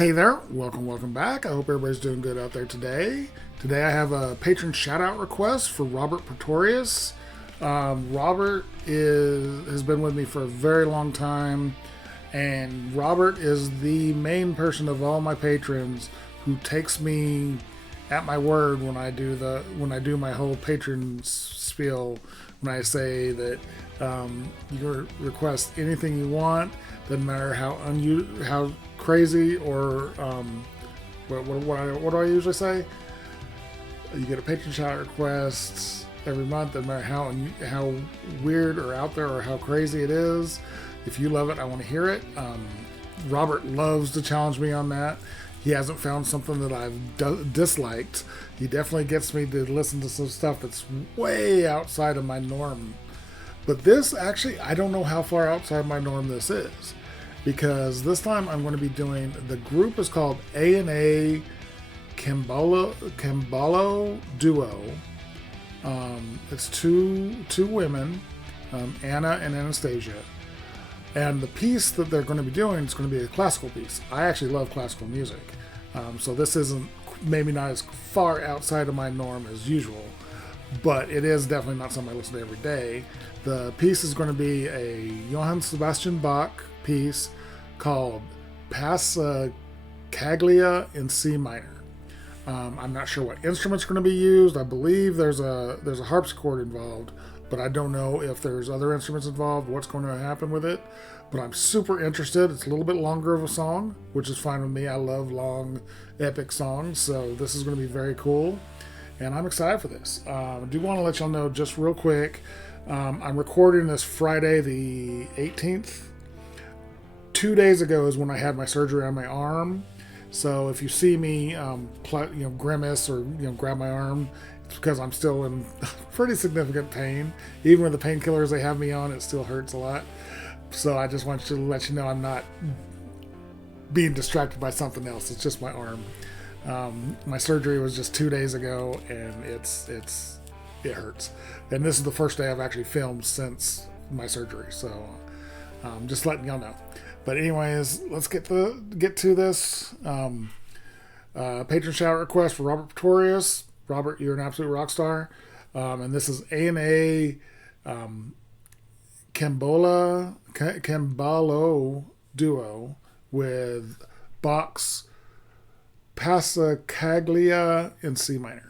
Hey there, welcome back. I hope everybody's doing good out there today. Today I have a patron shout out request for Robert Pretorius. Robert has been with me for a very long time, and Robert is the main person of all my patrons who takes me at my word when I do my whole patron spiel, when I say that you can request anything you want, doesn't matter how crazy or what do I usually say? You get a patron shout request every month, no matter how weird or out there or how crazy it is. If you love it, I want to hear it. Robert loves to challenge me on that. He hasn't found something that I've disliked. He definitely gets me to listen to some stuff that's way outside of my norm. But this, actually, I don't know how far outside my norm this is, because this time I'm going to be doing, the group is called A&A Cembalo Duo. It's two women, Anna and Anastasia. And the piece that they're going to be doing is going to be a classical piece. I actually love classical music. So this isn't, maybe not as far outside of my norm as usual, but it is definitely not something I listen to every day. The piece is going to be a Johann Sebastian Bach piece called Passacaglia in C minor. I'm not sure what instruments are going to be used. I believe there's a harpsichord involved, but I don't know if there's other instruments involved, what's going to happen with it. But I'm super interested. It's a little bit longer of a song, which is fine with me. I love long, epic songs, so this is going to be very cool, and I'm excited for this. I do want to let y'all know just real quick, I'm recording this Friday the 18th. 2 days ago is when I had my surgery on my arm. So if you see me, grimace or grab my arm, it's because I'm still in pretty significant pain. Even with the painkillers they have me on, it still hurts a lot. So I just want to let you know I'm not being distracted by something else. It's just my arm. My surgery was just 2 days ago, and it hurts. And this is the first day I've actually filmed since my surgery. So just letting y'all know. But anyways, let's get to this. Patron shout request for Robert Pretorius. Robert, you're an absolute rock star. And this is A&A Cembalo Duo with Bach's Passacaglia in C minor.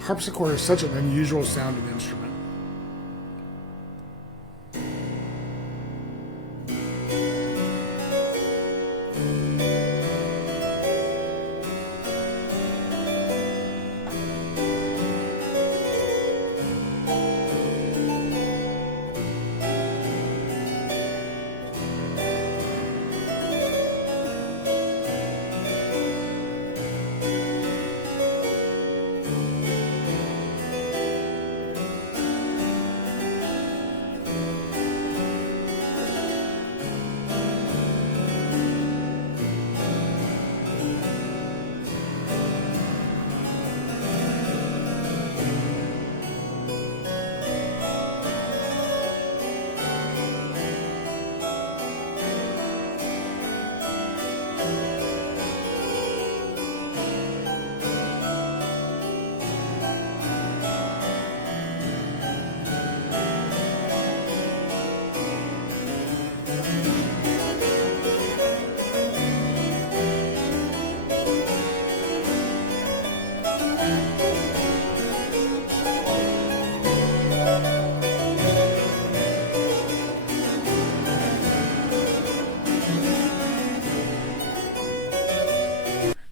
Harpsichord is such an unusual sounding instrument.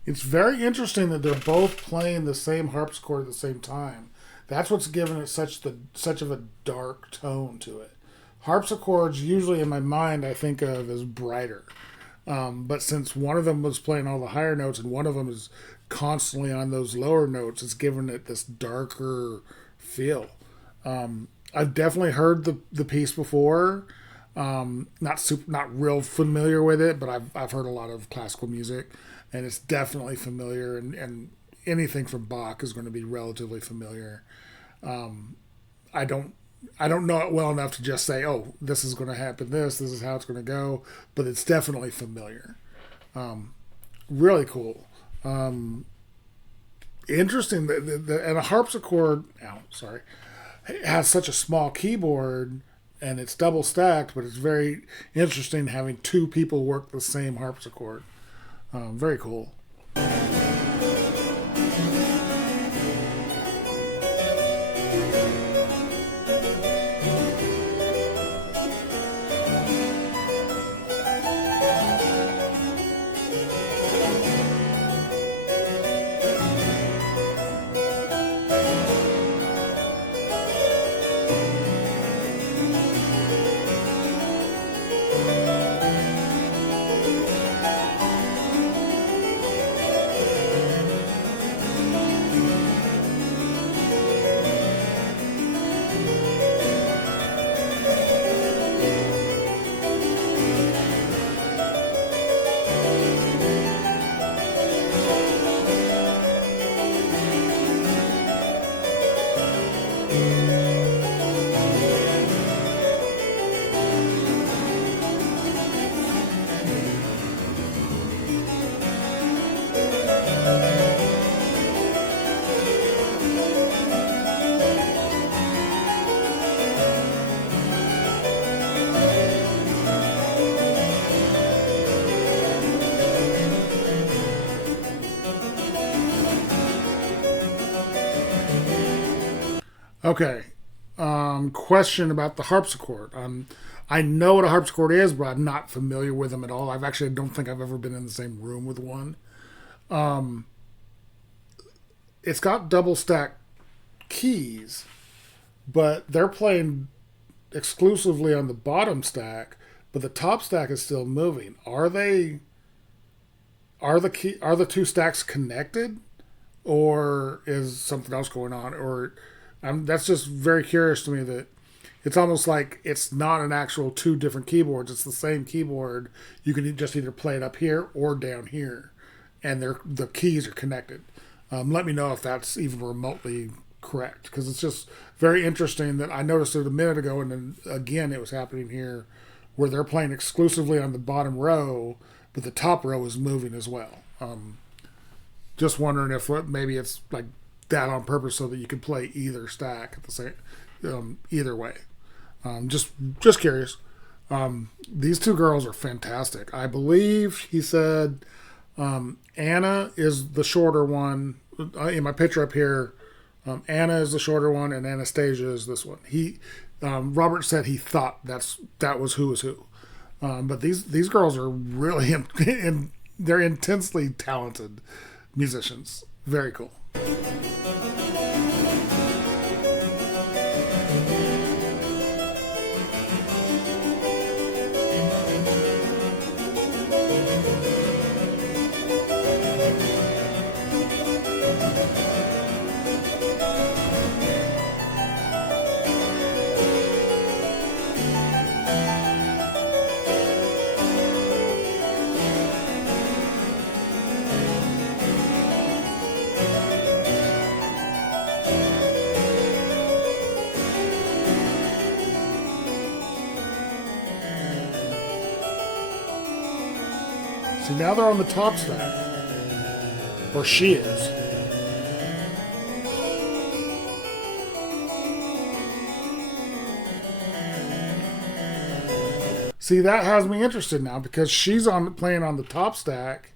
It's very interesting that they're both playing the same harpsichord at the same time. That's what's given it such of a dark tone to it. Harpsichords usually in my mind I think of as brighter. But since one of them was playing all the higher notes and one of them is constantly on those lower notes, it's giving it this darker feel. I've definitely heard the piece before. Not real familiar with it, but I've heard a lot of classical music, and it's definitely familiar. And anything from Bach is going to be relatively familiar. I don't I don't know it well enough to just say, oh, this is going to happen. This is how it's going to go. But it's definitely familiar. Really cool. Interesting. And a harpsichord. Oh, sorry. Has such a small keyboard and it's double stacked, but it's very interesting having two people work the same harpsichord. Very cool. Okay. Question about the harpsichord. I know what a harpsichord is, but I'm not familiar with them at all. I don't think I've ever been in the same room with one. It's got double stacked keys, but they're playing exclusively on the bottom stack, but the top stack is still moving. Are the two stacks connected, or is something else going on? Or that's just very curious to me that it's almost like it's not an actual two different keyboards. It's the same keyboard. You can just either play it up here or down here, and the keys are connected. Let me know if that's even remotely correct, because it's just very interesting that I noticed it a minute ago, and then again it was happening here, where they're playing exclusively on the bottom row, but the top row is moving as well. Just wondering if maybe it's like that on purpose so that you can play either stack at the same, either way. Just curious. These two girls are fantastic. I believe he said Anna is the shorter one. In my picture up here, Anna is the shorter one, and Anastasia is this one. Robert said he thought that was who was who. But these girls are really they're intensely talented musicians. Very cool. See, now they're on the top stack. Or she is. See, that has me interested now because she's playing on the top stack,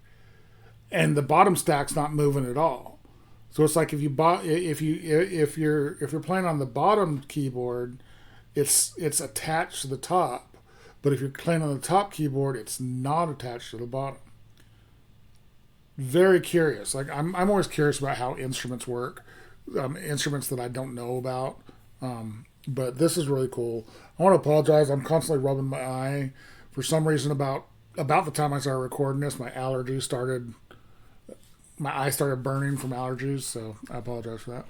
and the bottom stack's not moving at all. So it's like if you're playing on the bottom keyboard, it's attached to the top. But if you're playing on the top keyboard, it's not attached to the bottom. Very curious. Like I'm always curious about how instruments work, instruments that I don't know about. But this is really cool. I want to apologize. I'm constantly rubbing my eye for some reason about about the time I started recording this, my eyes started burning from allergies, so I apologize for that.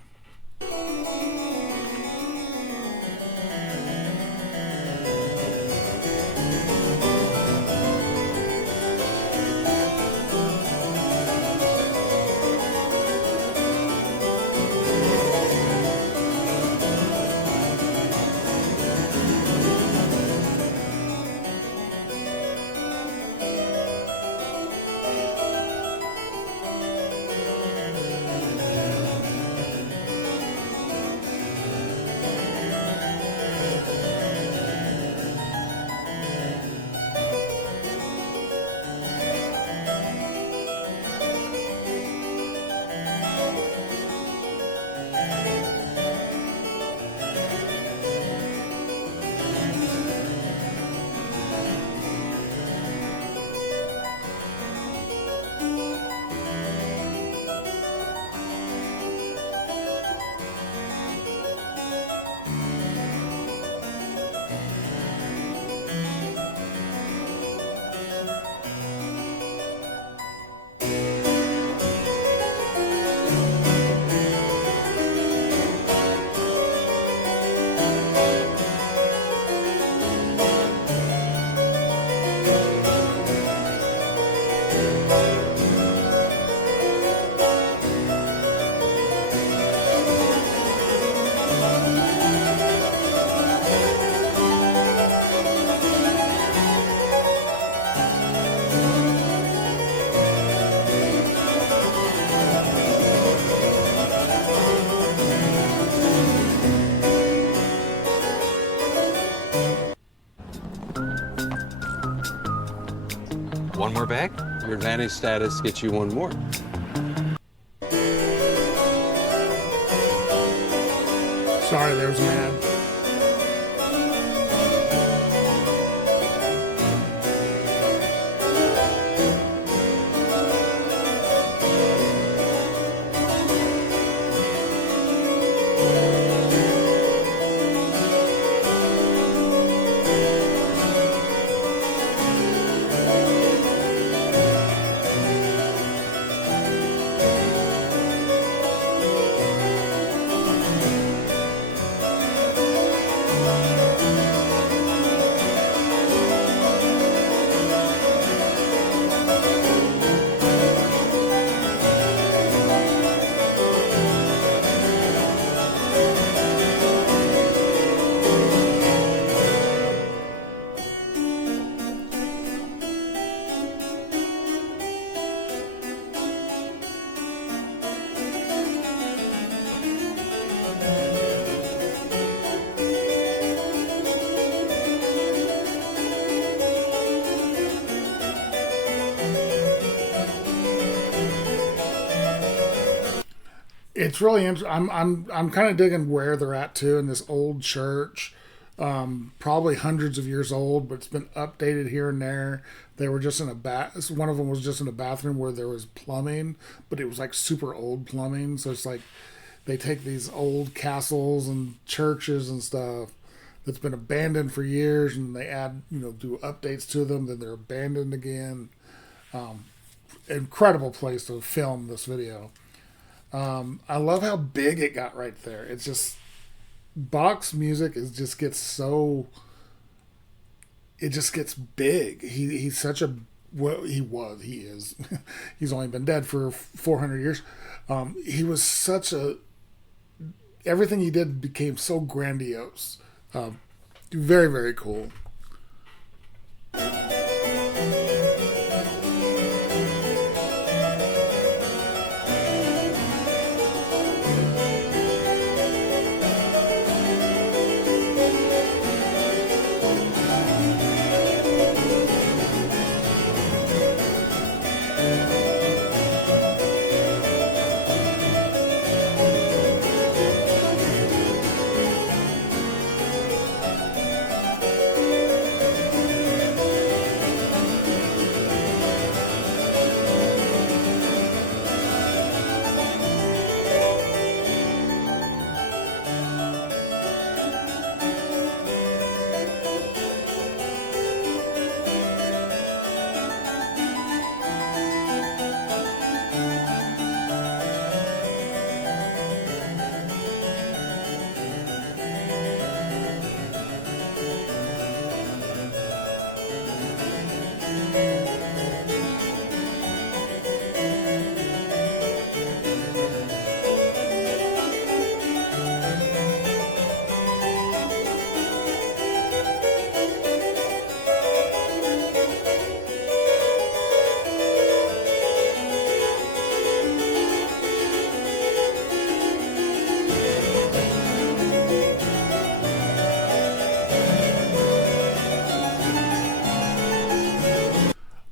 One more bag? Your advantage status gets you one more. Sorry, there was an ad. It's really interesting. I'm kind of digging where they're at too in this old church, probably hundreds of years old, but it's been updated here and there. They were just in a bath. One of them was just in a bathroom where there was plumbing, but it was like super old plumbing. So it's like they take these old castles and churches and stuff that's been abandoned for years, and they add, do updates to them. Then they're abandoned again. Incredible place to film this video. I love how big it got right there. It's just Bach's music it just gets big. He's such a he is. He's only been dead for 400 years. He was everything he did became so grandiose. Very, very cool.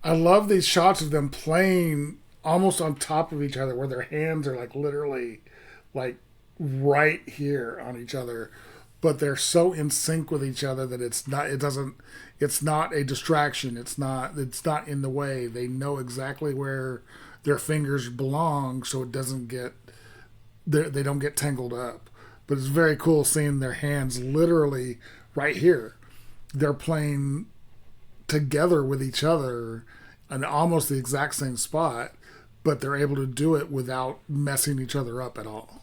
I love these shots of them playing almost on top of each other, where their hands are like literally like right here on each other, but they're so in sync with each other that it's not a distraction. It's not in the way. They know exactly where their fingers belong, so it doesn't get they don't get tangled up. But it's very cool seeing their hands literally right here. They're playing together with each other in almost the exact same spot, but they're able to do it without messing each other up at all.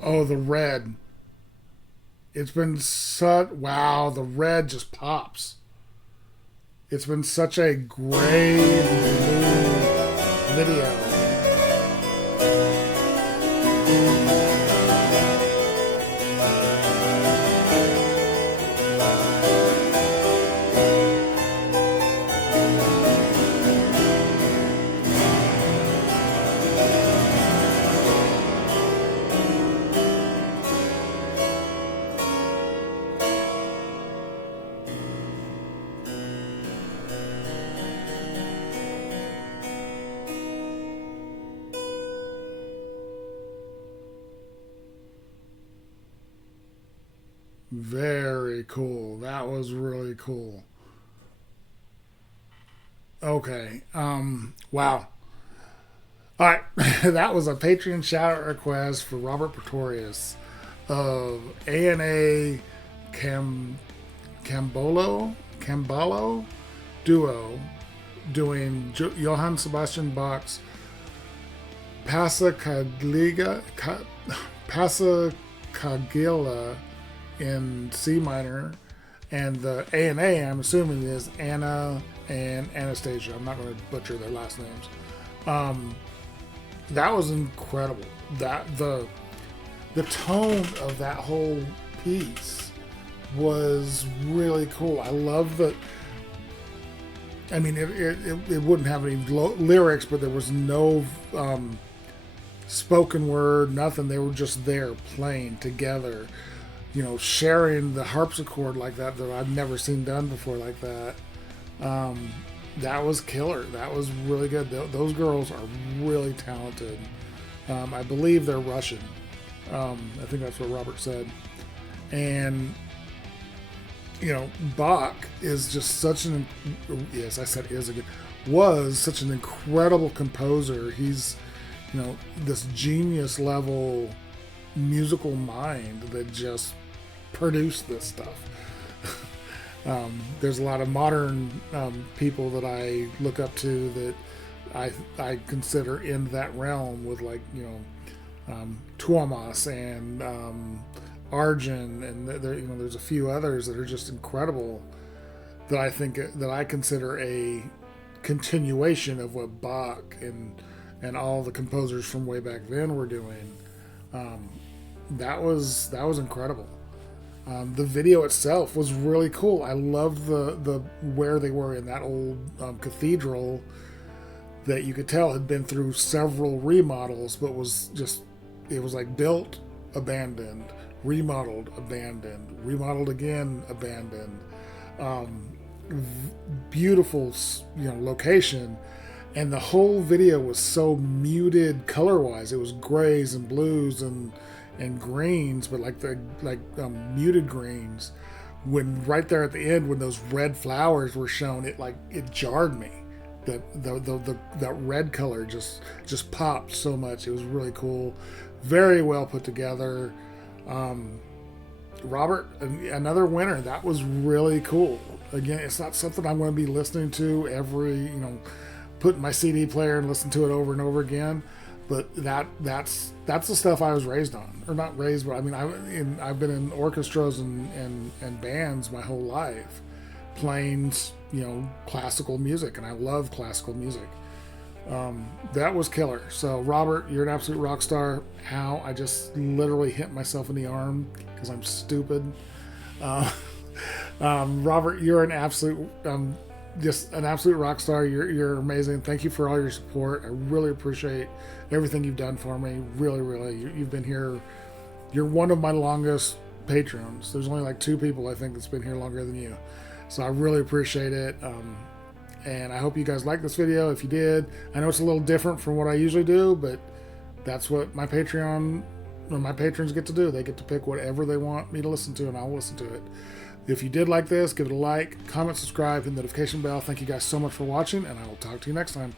Oh, the red. It's been such... Wow, the red just pops. It's been such a great video. Very cool. That was really cool. Okay. Wow. All right. That was a Patreon shout out request for Robert Pretorius of ANA Cembalo duo doing Johann Sebastian Bach's Passacaglia in C minor, and the A&A, I'm assuming, is Anna and Anastasia. I'm not going to butcher their last names. That was incredible. That the tone of that whole piece was really cool. I love that. I mean, it wouldn't have any lyrics, but there was no spoken word, nothing. They were just there playing together. You know, sharing the harpsichord like that I've never seen done before like that. That was killer. That was really good. Those girls are really talented. I believe they're Russian. I think that's what Robert said. And, you know, Bach is just such an... Yes, I said is again. Was such an incredible composer. He's, you know, this genius level musical mind that just produced this stuff. There's a lot of modern people that I look up to that I consider in that realm, with like, Tuomas and Arjun, and there's a few others that are just incredible, that I think that I consider a continuation of what Bach and all the composers from way back then were doing. That was incredible. The video itself was really cool. I loved the where they were in that old cathedral that you could tell had been through several remodels, but it was like built, abandoned, remodeled, abandoned, remodeled again, abandoned. Beautiful, location, and the whole video was so muted color-wise. It was grays and blues and greens, but muted greens. When right there at the end, when those red flowers were shown, it jarred me. That red color just popped so much. It was really cool, very well put together. Robert, another winner. That was really cool. Again, it's not something I'm going to be listening to every, put in my CD player and listen to it over and over again. But that's the stuff I was raised on, or not raised, but I mean, I've been in orchestras and bands my whole life, playing classical music, and I love classical music. That was killer. So Robert, you're an absolute rock star. How I just literally hit myself in the arm because I'm stupid. Robert, you're an absolute just an absolute rock star. You're amazing. Thank you for all your support. I really appreciate everything you've done for me. Really, really, you've been here. You're one of my longest patrons. There's only like 2 people I think that's been here longer than you. So I really appreciate it. And I hope you guys liked this video. If you did, I know it's a little different from what I usually do, but that's what my patrons get to do. They get to pick whatever they want me to listen to, and I'll listen to it. If you did like this, give it a like, comment, subscribe, hit the notification bell. Thank you guys so much for watching, and I will talk to you next time.